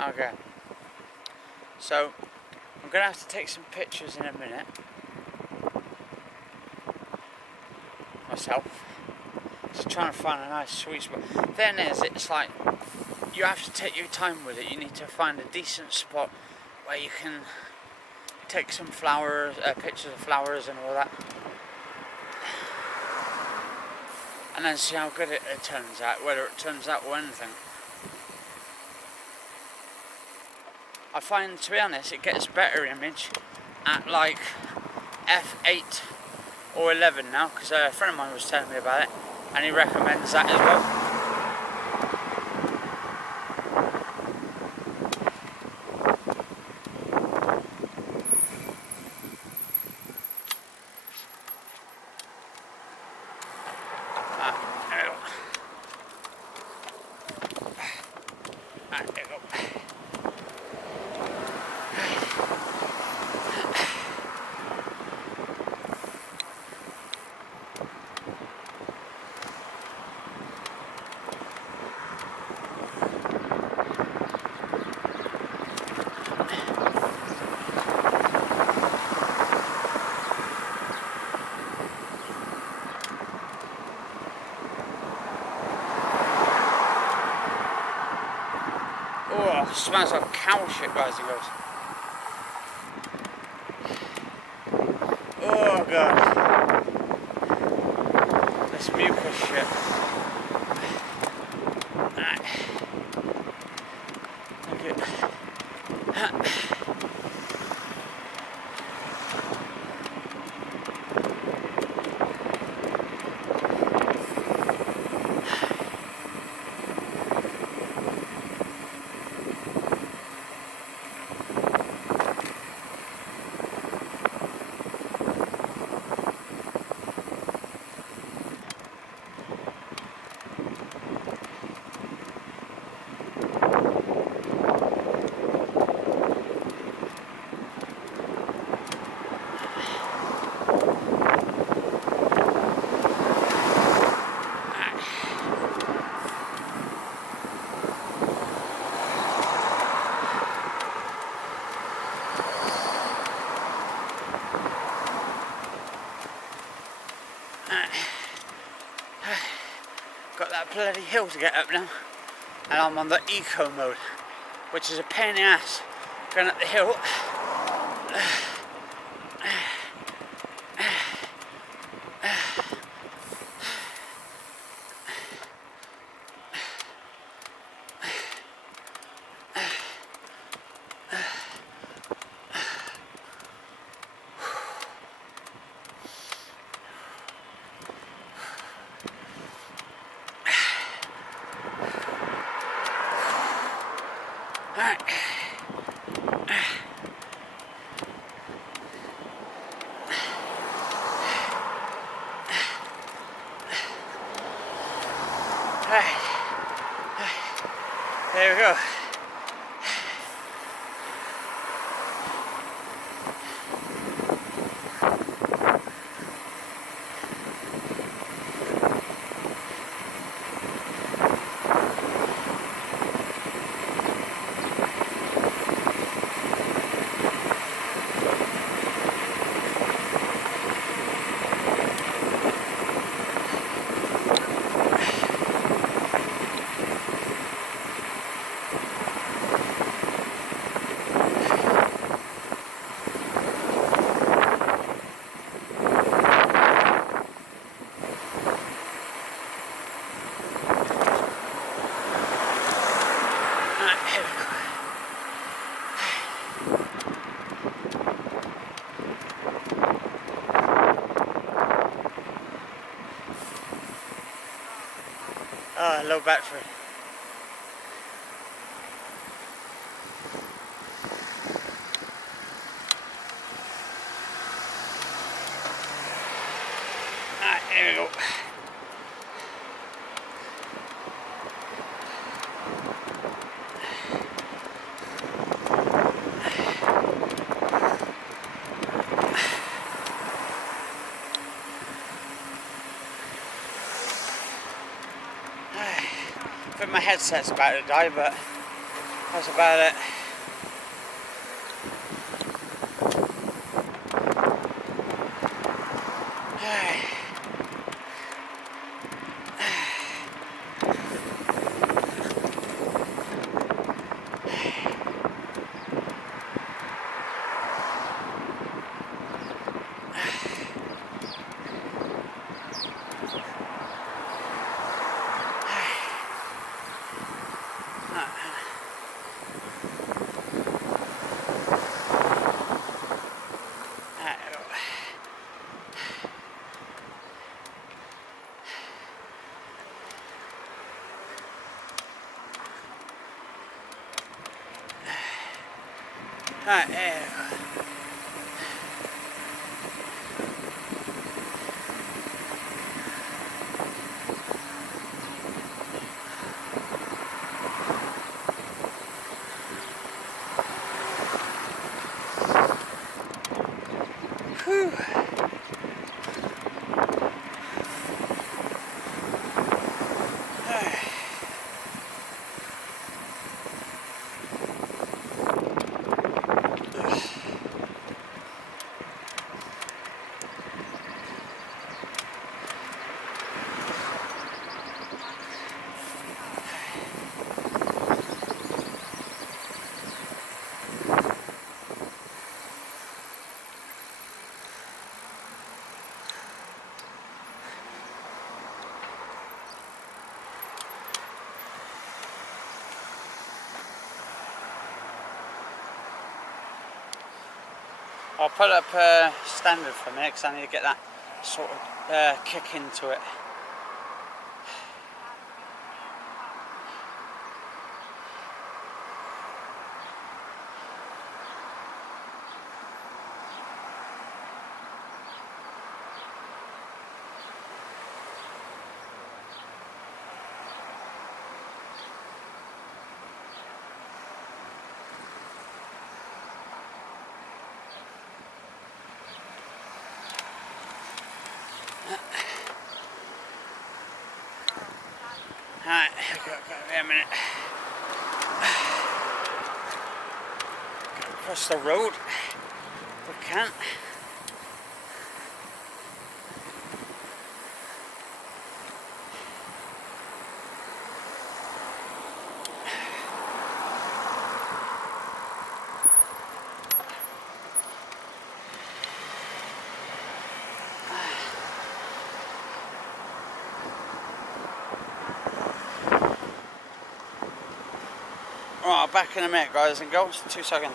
Okay. So, I'm going to have to take some pictures in a minute. Myself. Just trying to find a nice sweet spot. Then it's like, you have to take your time with it. You need to find a decent spot where you can take some flowers, pictures of flowers and all that. And then see how good it turns out, whether it turns out or anything. I find, to be honest, it gets better image at like f8 or 11 now, because a friend of mine was telling me about it, and he recommends that as well. There we go. Oh, smells like cow shit, guys and girls. Oh god. This mucus shit. Look at got that bloody hill to get up now, and I'm on the eco mode, which is a pain in the ass going up the hill. Alright. There we go. Low battery. Alright, here we go. I think my headset's about to die, but That's about it. Right, yeah. Whew. I'll put up standard for a minute because I need to get that sort of kick into it. Alright, wait a minute. Across the road. We can't. Right, back in a minute, guys and girls. 2 seconds.